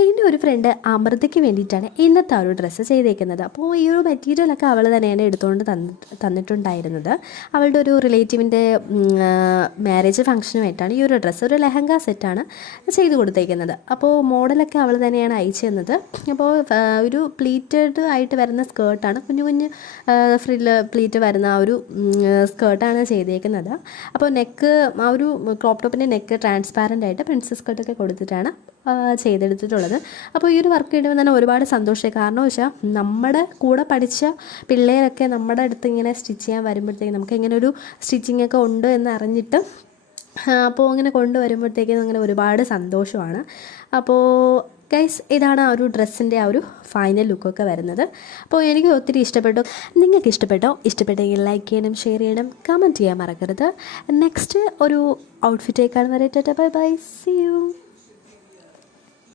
എൻ്റെ ഒരു ഫ്രണ്ട് അമൃതയ്ക്ക് വേണ്ടിയിട്ടാണ് ഇന്നത്തെ ആ ഒരു ഡ്രസ്സ് ചെയ്തേക്കുന്നത്. അപ്പോൾ ഈ ഒരു മെറ്റീരിയലൊക്കെ അവൾ തന്നെയാണ് എടുത്തുകൊണ്ട് തന്നിട്ടുണ്ടായിരുന്നത്. അവളുടെ ഒരു റിലേറ്റീവിൻ്റെ മാരേജ് ഫംഗ്ഷനുമായിട്ടാണ് ഈ ഒരു ഡ്രസ്സ്, ഒരു ലെഹങ്ക സെറ്റാണ് ചെയ്ത് കൊടുത്തേക്കുന്നത്. അപ്പോൾ മോഡലൊക്കെ അവൾ തന്നെയാണ് അയച്ചു തന്നത്. അപ്പോൾ ഒരു പ്ലീറ്റഡ് ആയിട്ട് വരുന്ന സ്കേർട്ടാണ്, കുഞ്ഞു കുഞ്ഞു ഫ്രില്ല് പ്ലീറ്റ് വരുന്ന ആ ഒരു സ്കേർട്ടാണ് ചെയ്തേക്കുന്നത്. അപ്പോൾ നെക്ക്, ആ ഒരു ക്രോപ്പ് ടോപ്പിൻ്റെ നെക്ക് ട്രാൻസ്പാരൻ്റ് ആയിട്ട് പ്രിൻസസ് കട്ടൊക്കെ കൊടുത്തിട്ടാണ് ചെയ്തെടുത്തിട്ടുള്ളത്. അപ്പോൾ ഈ ഒരു വർക്ക് ചെയ്യുമ്പോൾ തന്നെ ഒരുപാട് സന്തോഷമായി. കാരണം വെച്ചാൽ നമ്മുടെ കൂടെ പഠിച്ച പിള്ളേരൊക്കെ നമ്മുടെ അടുത്ത് ഇങ്ങനെ സ്റ്റിച്ച് ചെയ്യാൻ വരുമ്പോഴത്തേക്കും നമുക്ക് ഇങ്ങനെ ഒരു സ്റ്റിച്ചിങ് ഒക്കെ ഉണ്ട് എന്ന് അറിഞ്ഞിട്ട് അപ്പോൾ അങ്ങനെ കൊണ്ടുവരുമ്പോഴത്തേക്കും അങ്ങനെ ഒരുപാട് സന്തോഷമാണ്. അപ്പോൾ ഗൈസ്, ഇതാണ് ആ ഒരു ഡ്രസ്സിൻ്റെ ആ ഒരു ഫൈനൽ ലുക്കൊക്കെ വരുന്നത്. അപ്പോൾ എനിക്ക് ഒത്തിരി ഇഷ്ടപ്പെട്ടു. നിങ്ങൾക്ക് ഇഷ്ടപ്പെട്ടെങ്കിൽ ലൈക്ക് ചെയ്യണം, ഷെയർ ചെയ്യണം, കമൻറ്റ് ചെയ്യാൻ മറക്കരുത്. നെക്സ്റ്റ് ഒരു ഔട്ട്ഫിറ്റേക്കാണ് വരട്ടെ. Bye bye, see U.